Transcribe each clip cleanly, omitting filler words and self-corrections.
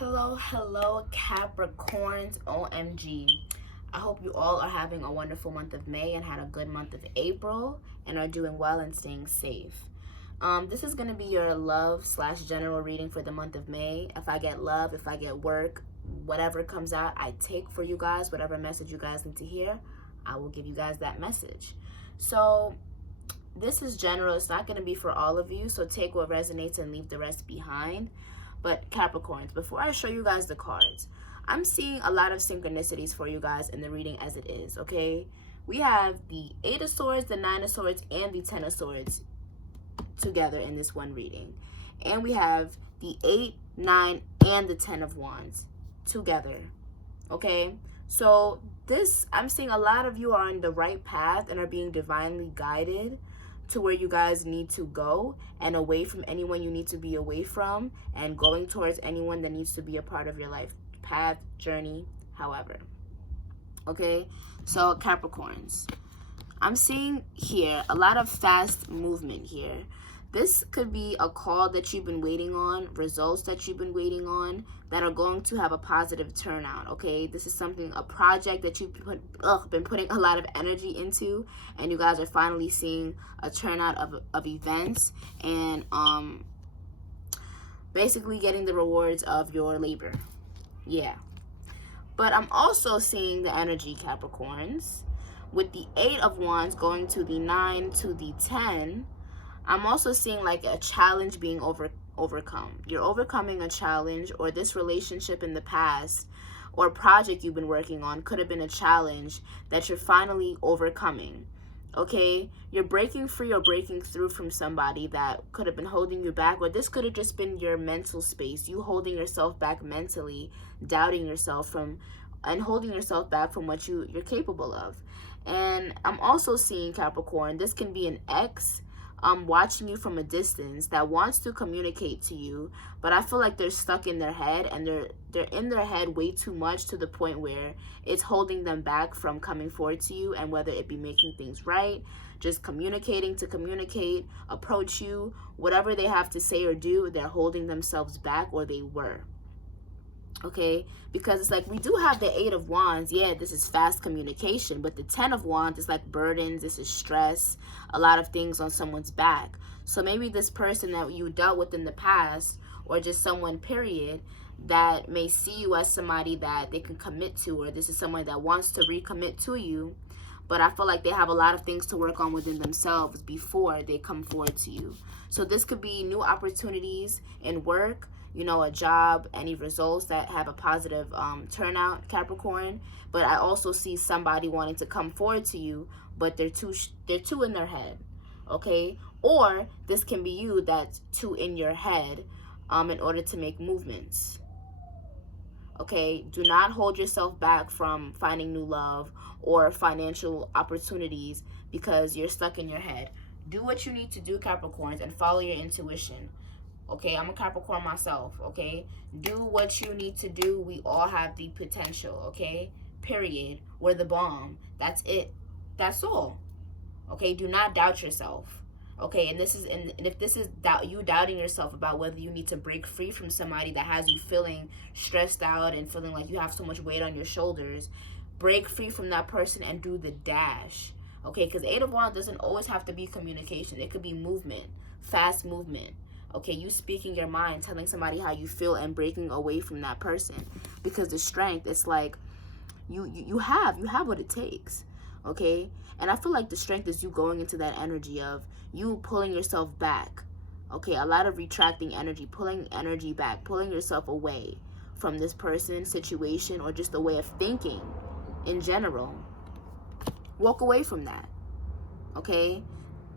Hello, Capricorns, OMG. I hope you all are having a wonderful month of May and had a good month of April and are doing well and staying safe. This is going to be your love/general reading for the month of May. If I get love, if I get work, whatever comes out, I take for you guys. Whatever message you guys need to hear, I will give you guys that message. So this is general. It's not going to be for all of you, so take what resonates and leave the rest behind. But Capricorns, before I show you guys the cards, I'm seeing a lot of synchronicities for you guys in the reading as it is, okay? We have the 8 of Swords, the 9 of Swords, and the 10 of Swords together in this one reading. And we have the 8, 9, and the 10 of Wands together, okay? So this, I'm seeing a lot of you are on the right path and are being divinely guided to where you guys need to go and away from anyone you need to be away from and going towards anyone that needs to be a part of your life path, journey, however. Okay, so Capricorns, I'm seeing here a lot of fast movement here. This could be a call that you've been waiting on, results that you've been waiting on that are going to have a positive turnout, okay? This is something, a project that you've been putting a lot of energy into, and you guys are finally seeing a turnout of events and basically getting the rewards of your labor. Yeah. But I'm also seeing the energy, Capricorns, with the 8 of Wands going to the 9 to the 10. I'm also seeing like a challenge being overcome. You're overcoming a challenge, or this relationship in the past or project you've been working on could have been a challenge that you're finally overcoming. Okay, you're breaking free or breaking through from somebody that could have been holding you back, or this could have just been your mental space, you holding yourself back mentally, doubting yourself from and holding yourself back from what you're capable of. And I'm also seeing, Capricorn, this can be an ex watching you from a distance that wants to communicate to you, but I feel like they're stuck in their head, and they're in their head way too much to the point where it's holding them back from coming forward to you, and whether it be making things right, just communicating to communicate, approach you, whatever they have to say or do, they're holding themselves back, or they were. Okay, because it's like we do have the 8 of Wands. Yeah, this is fast communication, but the 10 of Wands is like burdens. This is stress, a lot of things on someone's back. So maybe this person that you dealt with in the past, or just someone period, that may see you as somebody that they can commit to, or this is someone that wants to recommit to you, but I feel like they have a lot of things to work on within themselves before they come forward to you. So this could be new opportunities in work, you know, a job, any results that have a positive turnout, Capricorn. But I also see somebody wanting to come forward to you, but they're too in their head, okay? Or this can be you that's too in your head in order to make movements. Okay, do not hold yourself back from finding new love or financial opportunities because you're stuck in your head. Do what you need to do, Capricorns, and follow your intuition. Okay, I'm a Capricorn myself, okay? Do what you need to do. We all have the potential, okay? Period. We're the bomb. That's it. That's all. Okay, do not doubt yourself. Okay, and if this is you doubting yourself about whether you need to break free from somebody that has you feeling stressed out and feeling like you have so much weight on your shoulders, break free from that person and do the dash. Okay, because 8 of Wands doesn't always have to be communication. It could be movement, fast movement. Okay, you speaking your mind, telling somebody how you feel and breaking away from that person. Because the strength, it's like you have what it takes. Okay? And I feel like the strength is you going into that energy of you pulling yourself back. Okay, a lot of retracting energy, pulling energy back, pulling yourself away from this person, situation, or just a way of thinking in general. Walk away from that. Okay?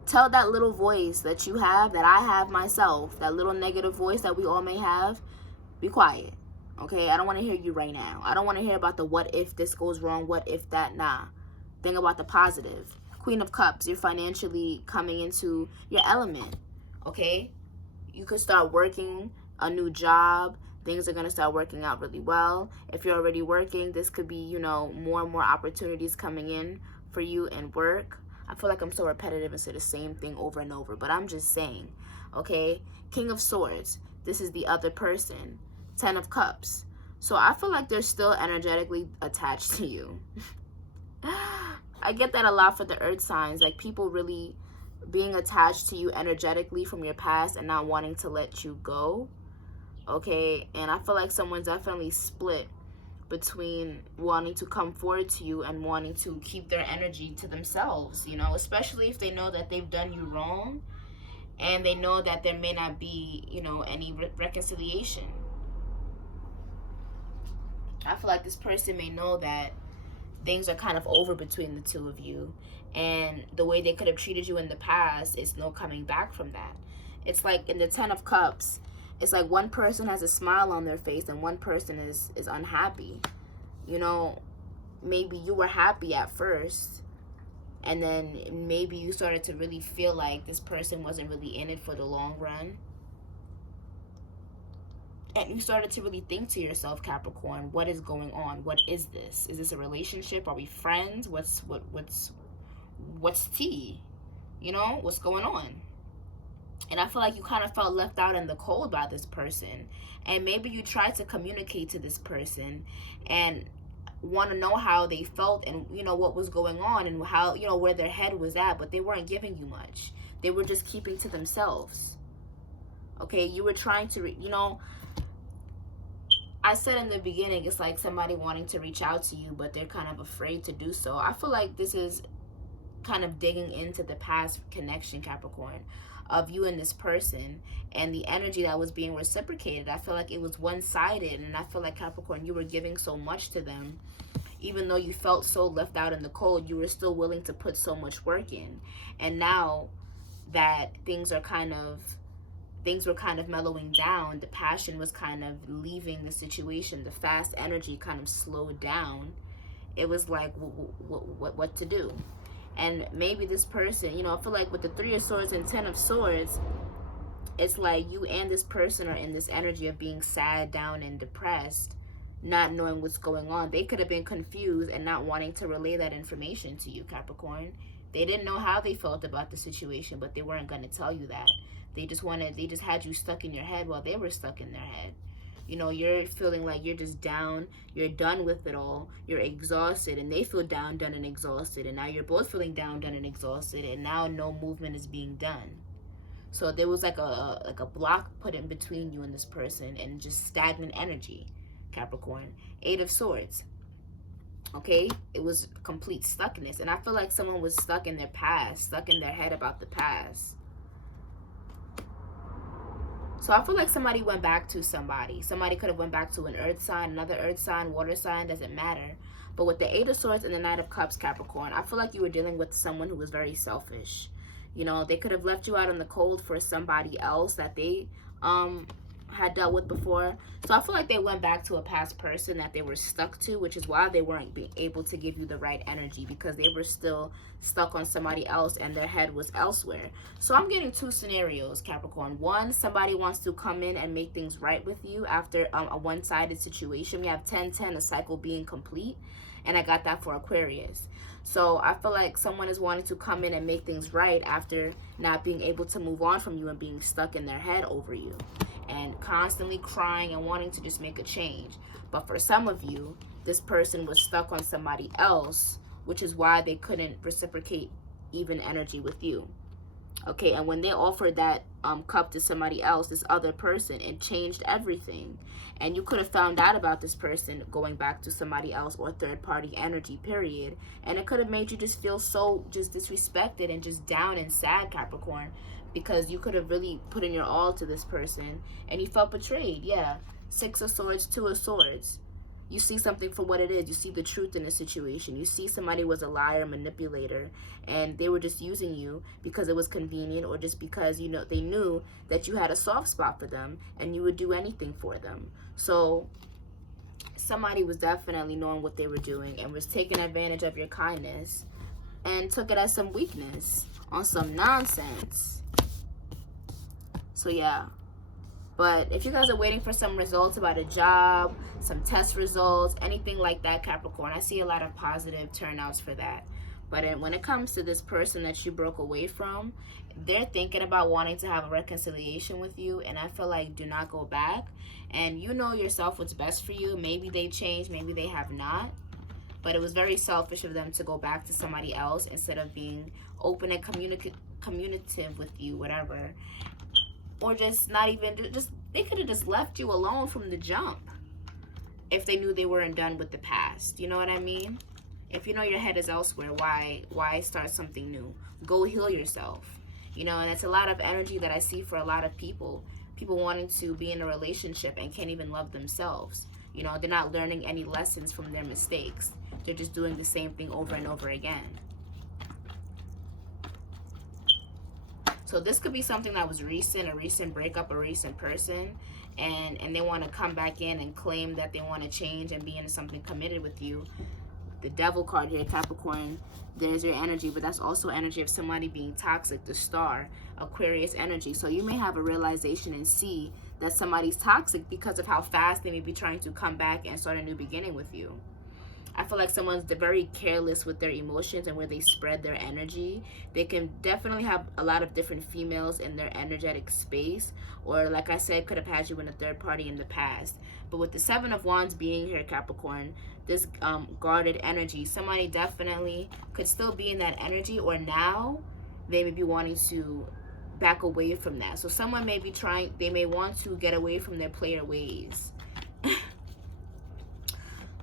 Tell that little voice that you have, that I have myself, that little negative voice that we all may have, be quiet, okay? I don't want to hear you right now. I don't want to hear about the what if this goes wrong, what if that, nah. Think about the positive. Queen of Cups, you're financially coming into your element, okay? You could start working a new job. Things are going to start working out really well. If you're already working, this could be, you know, more and more opportunities coming in for you in work. I feel like I'm so repetitive and say the same thing over and over, but I'm just saying, okay? King of Swords, this is the other person Ten of Cups. So I feel like they're still energetically attached to you. I get that a lot for the earth signs, like people really being attached to you energetically from your past and not wanting to let you go. Okay, and I feel like someone's definitely split between wanting to come forward to you and wanting to keep their energy to themselves, you know, especially if they know that they've done you wrong and they know that there may not be, you know, any reconciliation. I feel like this person may know that things are kind of over between the two of you, and the way they could have treated you in the past is no coming back from that. It's like in the Ten of Cups, it's like one person has a smile on their face and one person is unhappy. You know, maybe you were happy at first, and then maybe you started to really feel like this person wasn't really in it for the long run. And you started to really think to yourself, Capricorn, what is going on? What is this? Is this a relationship? Are we friends? What's tea? You know, what's going on? And I feel like you kind of felt left out in the cold by this person. And maybe you tried to communicate to this person and want to know how they felt and, you know, what was going on and how, you know, where their head was at, but they weren't giving you much. They were just keeping to themselves. Okay, you were trying to, you know, I said in the beginning, it's like somebody wanting to reach out to you, but they're kind of afraid to do so. I feel like this is kind of digging into the past connection, Capricorn, of you and this person and the energy that was being reciprocated. I feel like it was one-sided, and I feel like, Capricorn, you were giving so much to them. Even though you felt so left out in the cold, you were still willing to put so much work in. And now that things were kind of mellowing down, the passion was kind of leaving the situation, the fast energy kind of slowed down. It was like, what to do? And maybe this person, you know, I feel like with the Three of Swords and Ten of Swords, it's like you and this person are in this energy of being sad, down, and depressed, not knowing what's going on. They could have been confused and not wanting to relay that information to you, Capricorn. They didn't know how they felt about the situation, but they weren't going to tell you that. They just had you stuck in your head while they were stuck in their head. You know, you're feeling like you're just down, you're done with it all, you're exhausted, and they feel down, done, and exhausted, and now you're both feeling down, done, and exhausted, and now no movement is being done. So there was like a block put in between you and this person, and just stagnant energy, Capricorn. Eight of Swords. Okay, it was complete stuckness, and I feel like someone was stuck in their past, stuck in their head about the past. So I feel like somebody went back to somebody. Somebody could have went back to an earth sign, another earth sign, water sign, doesn't matter. But with the Eight of Swords and the Knight of Cups, Capricorn, I feel like you were dealing with someone who was very selfish. You know, they could have left you out in the cold for somebody else that they had dealt with before. So I feel like they went back to a past person that they were stuck to, which is why they weren't being able to give you the right energy, because they were still stuck on somebody else and their head was elsewhere. So I'm getting two scenarios, Capricorn. One, somebody wants to come in and make things right with you after a one-sided situation. We have 10-10, a cycle being complete, and I got that for Aquarius. So I feel like someone is wanting to come in and make things right after not being able to move on from you and being stuck in their head over you and constantly crying and wanting to just make a change. But for some of you, this person was stuck on somebody else, which is why they couldn't reciprocate even energy with you. Okay, and when they offered that cup to somebody else, this other person, it changed everything. And you could have found out about this person going back to somebody else or third-party energy, period. And it could have made you just feel so just disrespected and just down and sad, Capricorn, because you could have really put in your all to this person and you felt betrayed. Yeah, Six of Swords, Two of Swords. You see something for what it is. You see the truth in the situation. You see somebody was a liar, manipulator, and they were just using you because it was convenient, or just because, you know, they knew that you had a soft spot for them and you would do anything for them. So somebody was definitely knowing what they were doing and was taking advantage of your kindness and took it as some weakness on some nonsense. So yeah. But if you guys are waiting for some results about a job, some test results, anything like that, Capricorn, I see a lot of positive turnouts for that. But when it comes to this person that you broke away from, they're thinking about wanting to have a reconciliation with you, and I feel like do not go back. And you know yourself what's best for you. Maybe they changed, maybe they have not, but it was very selfish of them to go back to somebody else instead of being open and communicative with you, whatever. Or just not even, just they could have just left you alone from the jump if they knew they weren't done with the past. You know what I mean? If you know your head is elsewhere, why start something new? Go heal yourself. You know, and it's a lot of energy that I see for a lot of people. People wanting to be in a relationship and can't even love themselves. You know, they're not learning any lessons from their mistakes. They're just doing the same thing over and over again. So this could be something that was recent, a recent breakup, a recent person, and they want to come back in and claim that they want to change and be in something committed with you. The Devil card here, Capricorn, there's your energy, but that's also energy of somebody being toxic. The Star, Aquarius energy. So you may have a realization and see that somebody's toxic because of how fast they may be trying to come back and start a new beginning with you. I feel like someone's very careless with their emotions and where they spread their energy. They can definitely have a lot of different females in their energetic space, or like I said, could have had you in a third party in the past. But with the Seven of Wands being here, Capricorn, this guarded energy, somebody definitely could still be in that energy, or now they may be wanting to back away from that. So someone may be trying, they may want to get away from their player ways.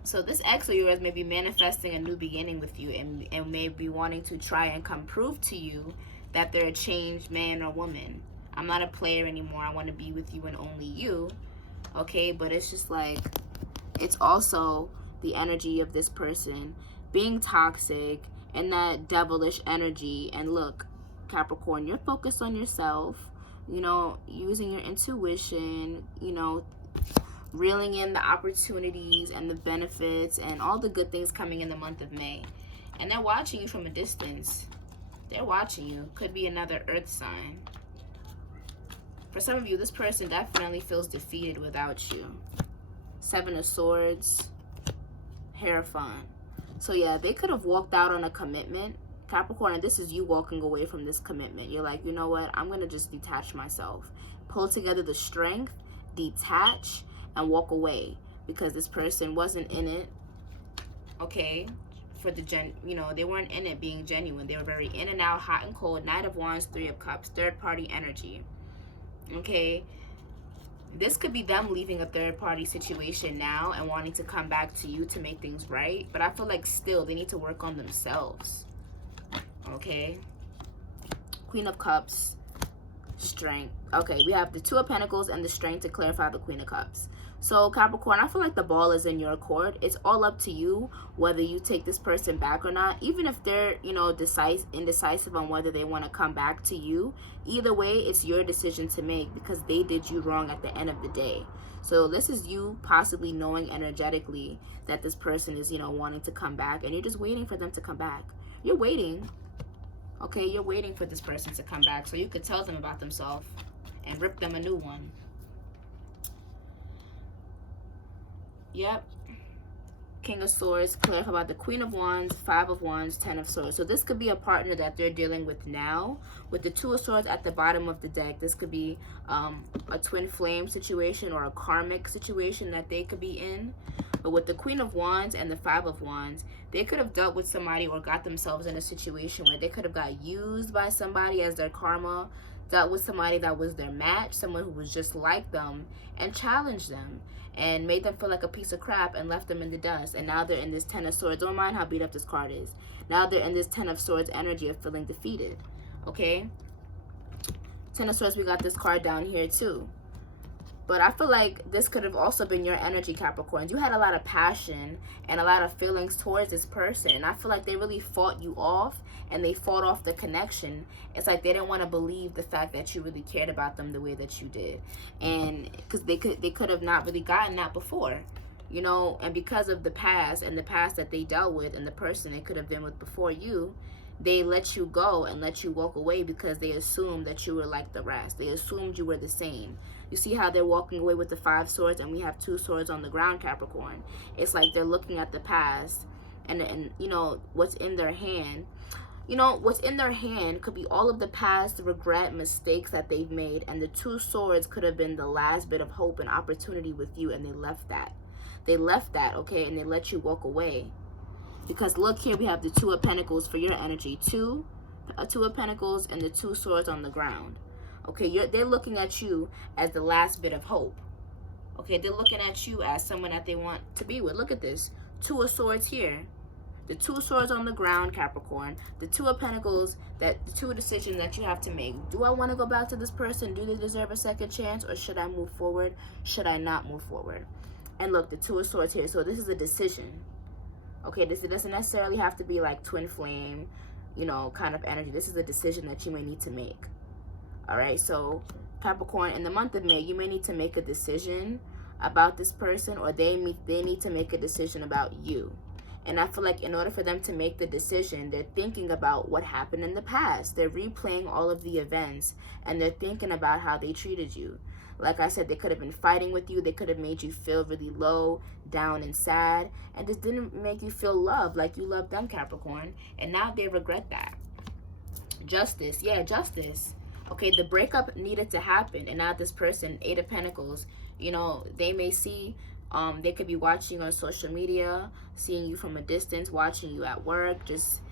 So this ex of yours may be manifesting a new beginning with you, and may be wanting to try and come prove to you that they're a changed man or woman. I'm not a player anymore. I want to be with you and only you. Okay, but it's just like, it's also the energy of this person being toxic and that devilish energy. And look, Capricorn, you're focused on yourself, you know, using your intuition, you know, reeling in the opportunities and the benefits and all the good things coming in the month of May. And they're watching you from a distance. They're watching you. Could be another earth sign. For some of you, this person definitely feels defeated without you. Seven of Swords, Hierophant. So yeah, they could have walked out on a commitment, Capricorn, and this is you walking away from this commitment. You're like, you know what? I'm going to just detach myself. Pull together the strength, detach, and walk away, because this person wasn't in it, okay, for the you know, they weren't in it being genuine. They were very in and out, hot and cold. Knight of Wands, Three of Cups, third party energy. Okay, this could be them leaving a third party situation now and wanting to come back to you to make things right, but I feel like still they need to work on themselves. Okay, Queen of Cups, Strength. Okay, we have the Two of Pentacles and the Strength to clarify the Queen of Cups. So Capricorn, I feel like the ball is in your court. It's all up to you whether you take this person back or not. Even if they're, you know, indecisive on whether they want to come back to you, either way, it's your decision to make, because they did you wrong at the end of the day. So this is you possibly knowing energetically that this person is, you know, wanting to come back, and you're just waiting for them to come back. You're waiting. Okay, you're waiting for this person to come back so you could tell them about themselves and rip them a new one. Yep. King of Swords, clarify about the Queen of Wands, Five of Wands, Ten of Swords. So this could be a partner that they're dealing with now. With the Two of Swords at the bottom of the deck, this could be a twin flame situation or a karmic situation that they could be in. But with the Queen of Wands and the Five of Wands, they could have dealt with somebody or got themselves in a situation where they could have got used by somebody as their karma, dealt with somebody that was their match, someone who was just like them, and challenged them and made them feel like a piece of crap and left them in the dust. And now they're in this Ten of Swords. Don't mind how beat up this card is. Now they're in this Ten of Swords energy of feeling defeated. Okay? Ten of Swords, we got this card down here too. But I feel like this could have also been your energy, Capricorns. You had a lot of passion and a lot of feelings towards this person. And I feel like they really fought you off, and they fought off the connection. It's like they didn't want to believe the fact that you really cared about them the way that you did. And because they could have not really gotten that before, you know. And because of the past and the past that they dealt with and the person they could have been with before you, they let you go and let you walk away because they assumed that you were like the rest. They assumed you were the same. You see how they're walking away with the Five Swords, and we have Two Swords on the ground, Capricorn. It's like they're looking at the past and you know, what's in their hand. You know, what's in their hand could be all of the past regret, mistakes that they've made, and the Two Swords could have been the last bit of hope and opportunity with you, and they left that. They left that, okay, and they let you walk away. Because look here, we have the Two of Pentacles for your energy. Two of Pentacles and the Two Swords on the ground. Okay, they're looking at you as the last bit of hope. Okay, they're looking at you as someone that they want to be with. Look at this. Two of Swords here. The Two Swords on the ground, Capricorn. The Two of Pentacles, the two decisions that you have to make. Do I want to go back to this person? Do they deserve a second chance? Or should I move forward? Should I not move forward? And look, the Two of Swords here. So this is a decision. Okay, this doesn't necessarily have to be like twin flame, you know, kind of energy. This is a decision that you may need to make. All right, so Capricorn, in the month of May, you may need to make a decision about this person, or they need to make a decision about you. And I feel like in order for them to make the decision, they're thinking about what happened in the past. They're replaying all of the events, and they're thinking about how they treated you. Like I said, they could have been fighting with you. They could have made you feel really low, down, and sad, and just didn't make you feel loved like you loved them, Capricorn. And now they regret that. Justice. Yeah, justice. Okay, the breakup needed to happen, and now this person, Eight of Pentacles, you know, they may see, they could be watching on social media, seeing you from a distance, watching you at work, just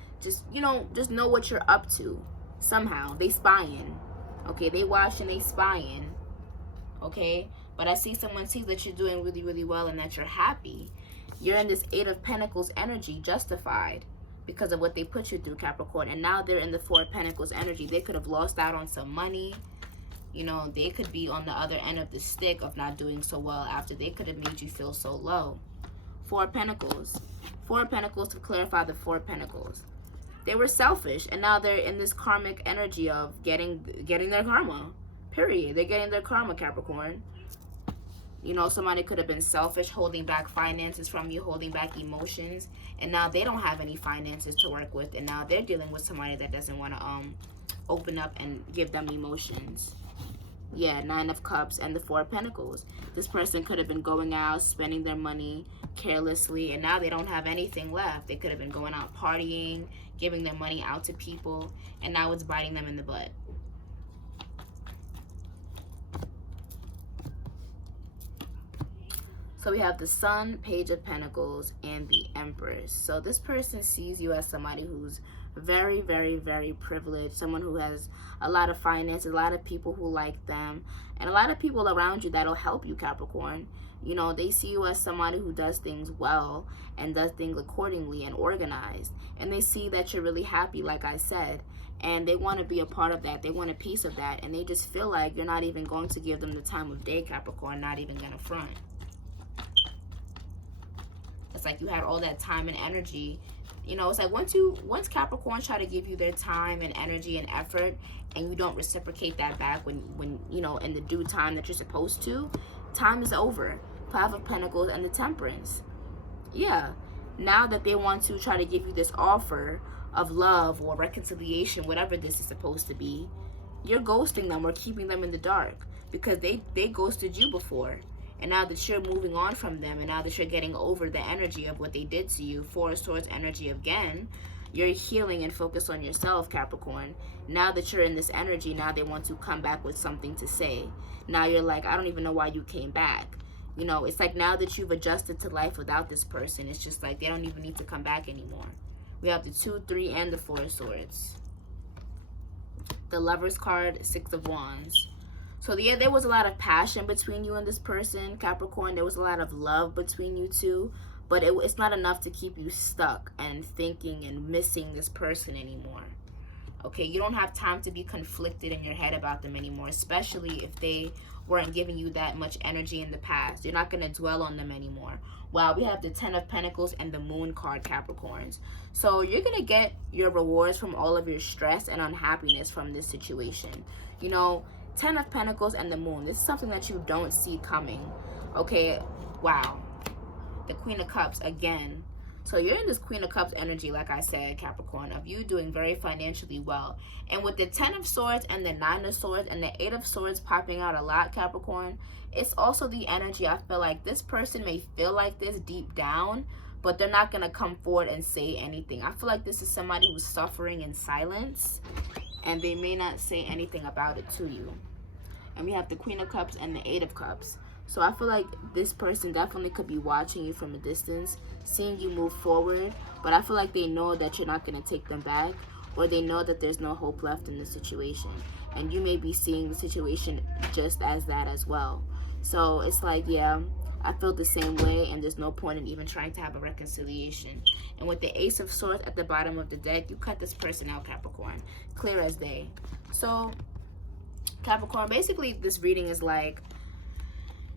you know, just know what you're up to. Somehow, they spying. Okay, they watching, they spying. Okay, but I see someone sees that you're doing really, really well and that you're happy. You're in this Eight of Pentacles energy, justified because of what they put you through, Capricorn. And now they're in the Four of Pentacles energy. They could have lost out on some money. You know, they could be on the other end of the stick of not doing so well after. They could have made you feel so low. Four of Pentacles. Four of Pentacles, to clarify the Four of Pentacles. They were selfish, and now they're in this karmic energy of getting their karma. Period. They're getting their karma, Capricorn. You know, somebody could have been selfish, holding back finances from you, holding back emotions, and now they don't have any finances to work with, and now they're dealing with somebody that doesn't want to open up and give them emotions. Yeah, Nine of Cups and the Four of Pentacles. This person could have been going out, spending their money carelessly, and now they don't have anything left. They could have been going out partying, giving their money out to people, and now it's biting them in the butt. So we have the Sun, Page of Pentacles, and the Empress. So this person sees you as somebody who's very, very, very privileged, someone who has a lot of finances, a lot of people who like them, and a lot of people around you that'll help you, Capricorn. You know, they see you as somebody who does things well and does things accordingly and organized. And they see that you're really happy, like I said, and they want to be a part of that. They want a piece of that, and they just feel like you're not even going to give them the time of day, Capricorn, not even going to front. It's like you had all that time and energy. You know, it's like once Capricorn try to give you their time and energy and effort, and you don't reciprocate that back when you know, in the due time that you're supposed to, time is over. Five of Pentacles and the Temperance. Yeah, now that they want to try to give you this offer of love or reconciliation, whatever this is supposed to be, you're ghosting them or keeping them in the dark because they ghosted you before. And now that you're moving on from them, and now that you're getting over the energy of what they did to you, Four of Swords energy again, you're healing and focused on yourself, Capricorn. Now that you're in this energy, now they want to come back with something to say. Now you're like, I don't even know why you came back. You know, it's like now that you've adjusted to life without this person, it's just like they don't even need to come back anymore. We have the 2, 3, and the Four of Swords. The Lover's card, Six of Wands. So yeah, there was a lot of passion between you and this person, Capricorn. There was a lot of love between you two, but it's not enough to keep you stuck and thinking and missing this person anymore. Okay, you don't have time to be conflicted in your head about them anymore, especially if they weren't giving you that much energy in the past. You're not going to dwell on them anymore. Wow, we have the 10 of Pentacles and the Moon card, Capricorns. So you're going to get your rewards from all of your stress and unhappiness from this situation. You know, 10 of Pentacles and the Moon. This is something that you don't see coming. Okay, wow. The Queen of Cups again. So you're in this Queen of Cups energy, like I said, Capricorn, of you doing very financially well. And with the 10 of Swords and the 9 of Swords and the 8 of Swords popping out a lot, Capricorn, it's also the energy. I feel like this person may feel like this deep down, but they're not going to come forward and say anything. I feel like this is somebody who's suffering in silence, and they may not say anything about it to you. And we have the Queen of Cups and the Eight of Cups. So I feel like this person definitely could be watching you from a distance, seeing you move forward, but I feel like they know that you're not going to take them back, or they know that there's no hope left in the situation. And you may be seeing the situation just as that as well. So it's like, yeah, I feel the same way, and there's no point in even trying to have a reconciliation. And with the Ace of Swords at the bottom of the deck, you cut this person out, Capricorn. Clear as day. So, Capricorn, basically this reading is like,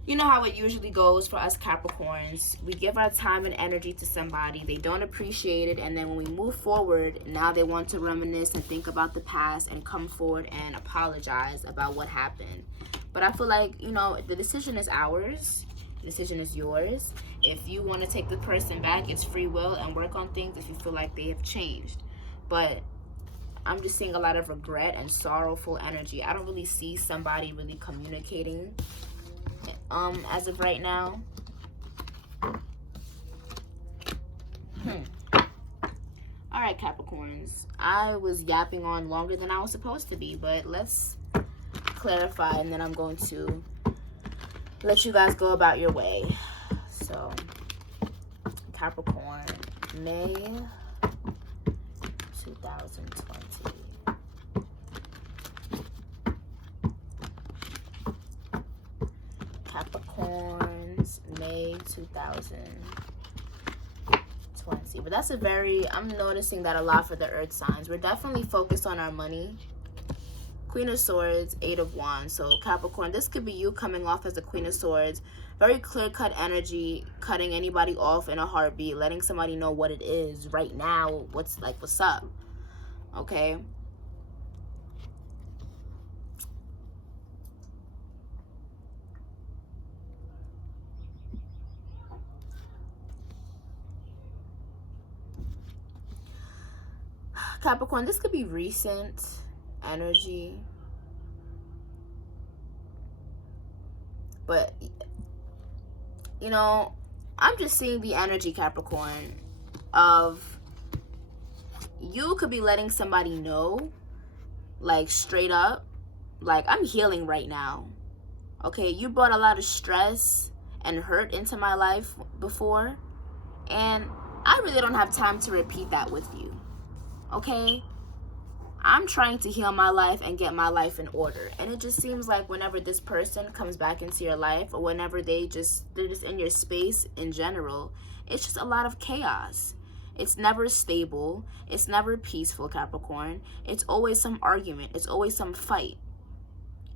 you know how it usually goes for us Capricorns. We give our time and energy to somebody, they don't appreciate it, and then when we move forward, now they want to reminisce and think about the past and come forward and apologize about what happened. But I feel like, you know, the decision is ours. The decision is yours. If you want to take the person back, it's free will, and work on things if you feel like they have changed. But I'm just seeing a lot of regret and sorrowful energy. I don't really see somebody really communicating as of right now. All right, Capricorns. I was yapping on longer than I was supposed to be, but let's clarify, and then I'm going to let you guys go about your way. So, Capricorn, May 2020. Capricorns, May 2020. But that's a very, I'm noticing that a lot for the earth signs. We're definitely focused on our money. Queen of Swords, Eight of Wands. So Capricorn, this could be you coming off as the Queen of Swords. Very clear-cut energy, cutting anybody off in a heartbeat, letting somebody know what it is right now, what's up. Okay? Capricorn, this could be recent energy, but you know, I'm just seeing the energy, Capricorn, of you could be letting somebody know, like straight up, like, I'm healing right now. Okay, you brought a lot of stress and hurt into my life before, and I really don't have time to repeat that with you. Okay, I'm trying to heal my life and get my life in order. And it just seems like whenever this person comes back into your life, or whenever they're just in your space in general, it's just a lot of chaos. It's never stable. It's never peaceful, Capricorn. It's always some argument. It's always some fight.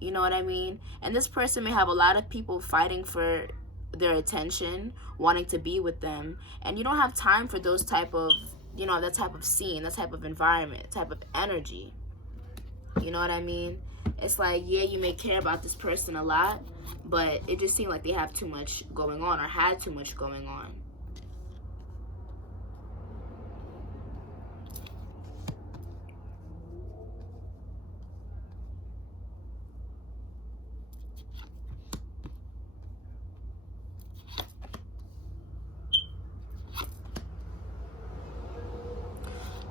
You know what I mean? And this person may have a lot of people fighting for their attention, wanting to be with them. And you don't have time for those type of, you know, that type of scene, that type of environment, type of energy. You know what I mean? It's like, yeah, you may care about this person a lot, but it just seemed like they have too much going on, or had too much going on.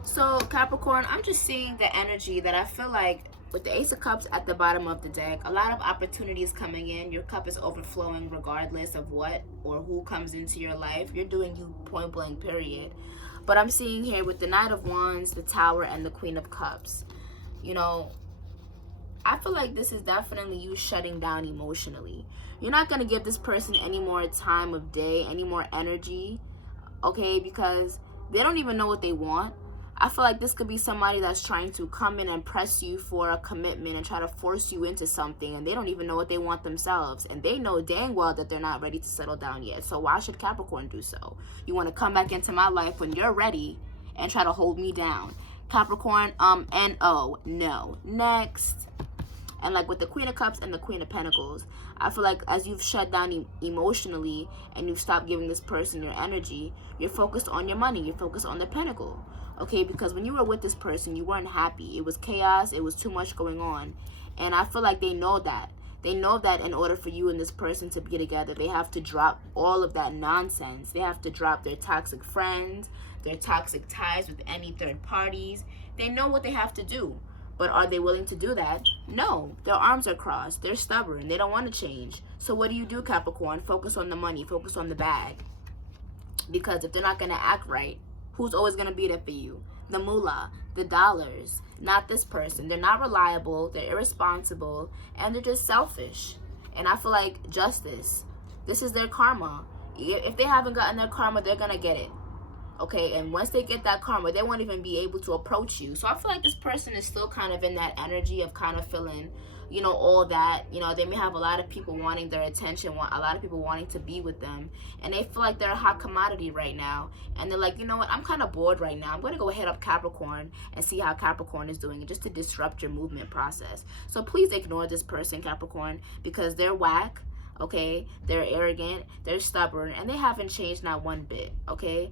So Capricorn, I'm just seeing the energy that I feel like with the Ace of Cups at the bottom of the deck, a lot of opportunities coming in. Your cup is overflowing regardless of what or who comes into your life. You're doing you point blank, period. But I'm seeing here with the Knight of Wands, the Tower, and the Queen of Cups, you know, I feel like this is definitely you shutting down emotionally. You're not going to give this person any more time of day, any more energy, okay, because they don't even know what they want. I feel like this could be somebody that's trying to come in and press you for a commitment and try to force you into something, and they don't even know what they want themselves, and they know dang well that they're not ready to settle down yet. So why should Capricorn do so? You want to come back into my life when you're ready and try to hold me down. Capricorn, no. Next. And like with the Queen of Cups and the Queen of Pentacles, I feel like as you've shut down emotionally and you've stopped giving this person your energy, you're focused on your money, you're focused on the pentacle. Okay, because when you were with this person, you weren't happy. It was chaos. It was too much going on. And I feel like they know that. They know that in order for you and this person to be together, they have to drop all of that nonsense. They have to drop their toxic friends, their toxic ties with any third parties. They know what they have to do. But are they willing to do that? No. Their arms are crossed. They're stubborn. They don't want to change. So what do, Capricorn? Focus on the money. Focus on the bag. Because if they're not going to act right, who's always going to be there for you? The moolah, the dollars, not this person. They're not reliable. They're irresponsible. And they're just selfish. And I feel like justice. This is their karma. If they haven't gotten their karma, they're going to get it. Okay, and once they get that karma, they won't even be able to approach you. So I feel like this person is still kind of in that energy of kind of feeling, you know, all that. You know, they may have a lot of people wanting their attention, a lot of people wanting to be with them. And they feel like they're a hot commodity right now. And they're like, you know what, I'm kind of bored right now. I'm going to go hit up Capricorn and see how Capricorn is doing, just to disrupt your movement process. So please ignore this person, Capricorn, because they're whack. Okay, they're arrogant, they're stubborn, and they haven't changed not one bit. Okay.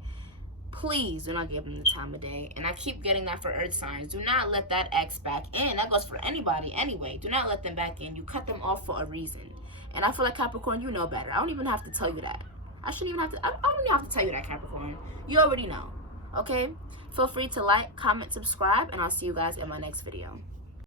Please do not give them the time of day. And I keep getting that for earth signs. Do not let that ex back in. That goes for anybody anyway. Do not let them back in. You cut them off for a reason. And I feel like, Capricorn, you know better. I don't even have to tell you that. I don't even have to tell you that, Capricorn. You already know. Okay? Feel free to like, comment, subscribe, and I'll see you guys in my next video.